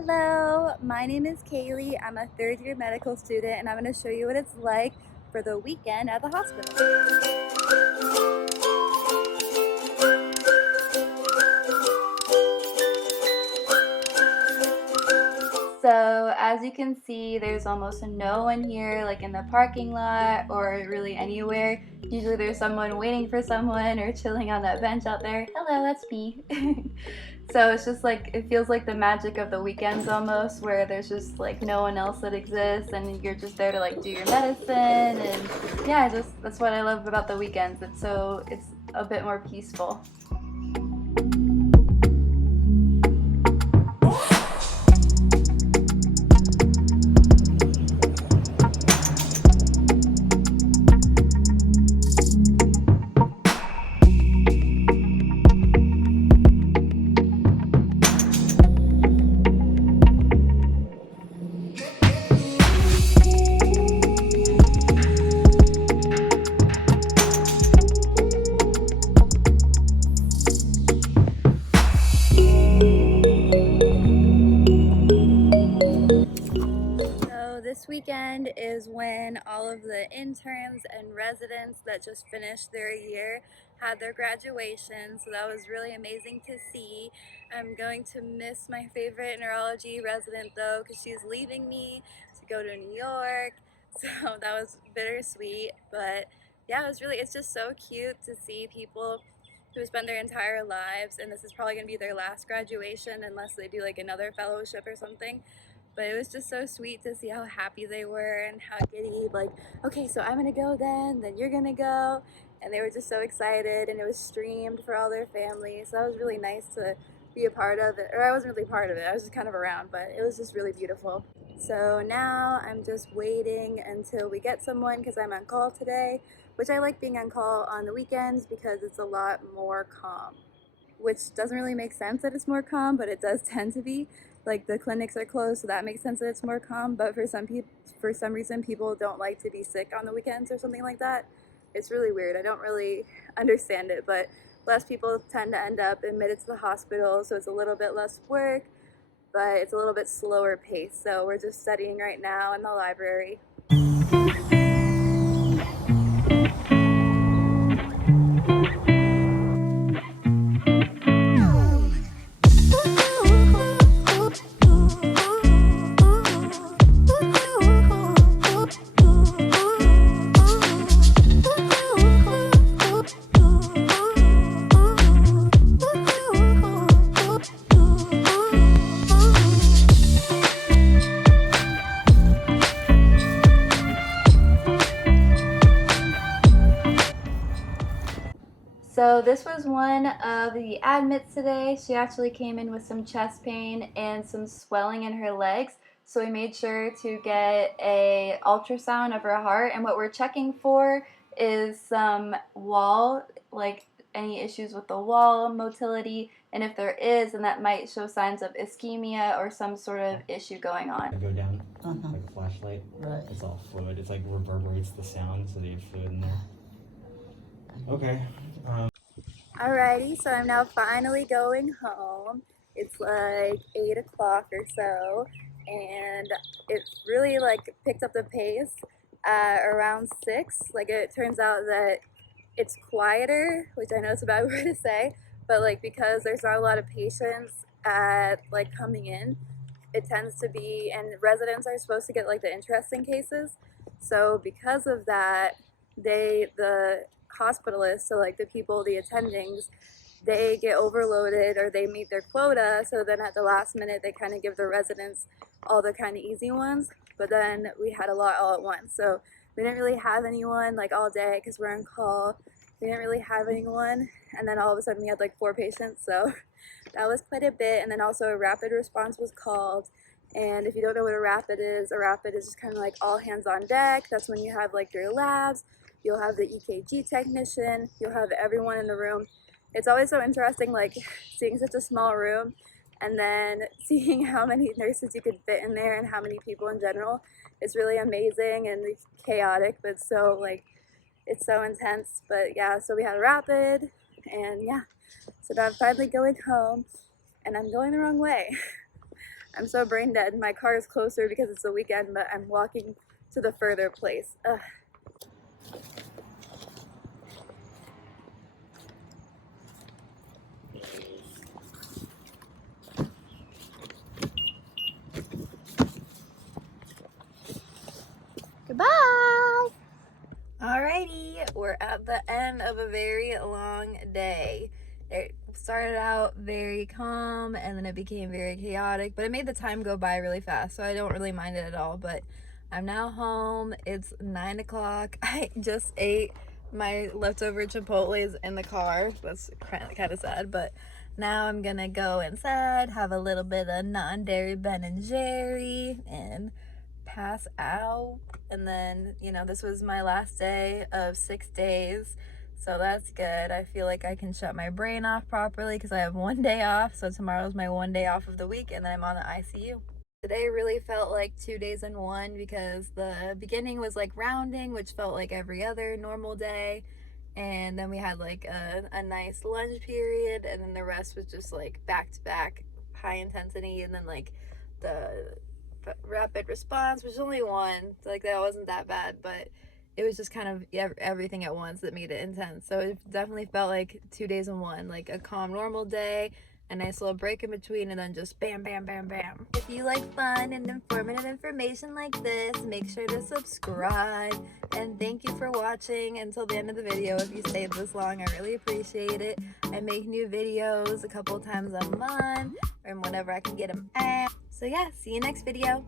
Hello, my name is Kaylee. I'm a third year medical student and I'm going to show you what it's like for the weekend at the hospital. So as you can see, there's almost no one here, like in the parking lot or really anywhere. Usually there's someone waiting for someone or chilling on that bench out there. Hello, that's me. So it's just like, it feels like the magic of the weekends almost, where there's just like no one else that exists and you're just there to like do your medicine. And yeah, that's what I love about the weekends. It's a bit more peaceful. So this weekend is when all of the interns and residents that just finished their year had their graduation. So that was really amazing to see. I'm going to miss my favorite neurology resident though, because she's leaving me to go to New York. So that was bittersweet, but yeah, it's just so cute to see people who spend their entire lives, and this is probably gonna be their last graduation unless they do like another fellowship or something. But it was just so sweet to see how happy they were and how giddy, like, okay, so I'm gonna go then you're gonna go. And they were just so excited, and it was streamed for all their families. So that was really nice to be a part of it. Or I wasn't really part of it, I was just kind of around, but it was just really beautiful. So now I'm just waiting until we get someone because I'm on call today, which I like being on call on the weekends because it's a lot more calm, which doesn't really make sense that it's more calm, but it does tend to be. Like the clinics are closed, so that makes sense that it's more calm. But for some reason, people don't like to be sick on the weekends or something like that. It's really weird. I don't really understand it, but less people tend to end up admitted to the hospital, so it's a little bit less work, but it's a little bit slower pace. So we're just studying right now in the library. So this was one of the admits today. She actually came in with some chest pain and some swelling in her legs. So we made sure to get a ultrasound of her heart, and what we're checking for is some wall, like any issues with the wall motility, and if there is, then that might show signs of ischemia or some sort of issue going on. Go down like a flashlight. Right. It's all fluid. It's like reverberates the sound, so they have fluid in there. Okay. Alrighty, so I'm now finally going home. It's like 8 o'clock or so, and it really like picked up the pace at around 6. Like it turns out that it's quieter, which I know it's a bad word to say, but like because there's not a lot of patients at like coming in, it tends to be, and residents are supposed to get like the interesting cases. So because of that, the hospitalists, so like the people, the attendings, they get overloaded or they meet their quota. So then at the last minute, they kind of give the residents all the kind of easy ones. But then we had a lot all at once. So we didn't really have anyone like all day because we're on call. We didn't really have anyone. And then all of a sudden we had like 4 patients. So that was quite a bit. And then also a rapid response was called. And if you don't know what a rapid is just kind of like all hands on deck. That's when you have like your labs, you'll have the EKG technician, you'll have everyone in the room. It's always so interesting, like seeing such a small room and then seeing how many nurses you could fit in there and how many people in general. It's really amazing and chaotic, but so like it's so intense. But yeah, so we had a rapid, and yeah, so now I'm finally going home, and I'm going the wrong way. I'm so brain dead. My car is closer because it's the weekend, but I'm walking to the further place. Ugh. Goodbye! Alrighty, we're at the end of a very long day. It started out very calm and then it became very chaotic, but it made the time go by really fast, so I don't really mind it at all. But I'm now home. It's 9 o'clock. I just ate my leftover Chipotles in the car. That's kind of sad, but now I'm gonna go inside, have a little bit of non-dairy Ben and Jerry, and pass out. And then, you know, this was my last day of 6 days, so that's good. I feel like I can shut my brain off properly because I have one day off. So tomorrow's my one day off of the week, and then I'm on the ICU. Today really felt like 2 days in one because the beginning was like rounding, which felt like every other normal day, and then we had like a nice lunch period, and then the rest was just like back to back high intensity. And then like the rapid response, which was only one, so like that wasn't that bad, but it was just kind of everything at once that made it intense. So it definitely felt like 2 days in one, like a calm normal day, a nice little break in between, and then just bam bam bam bam. If you like fun and informative information like this, make sure to subscribe, and thank you for watching until the end of the video. If you stayed this long, I really appreciate it. I make new videos a couple times a month, or whenever I can get them out. So yeah, see you next video.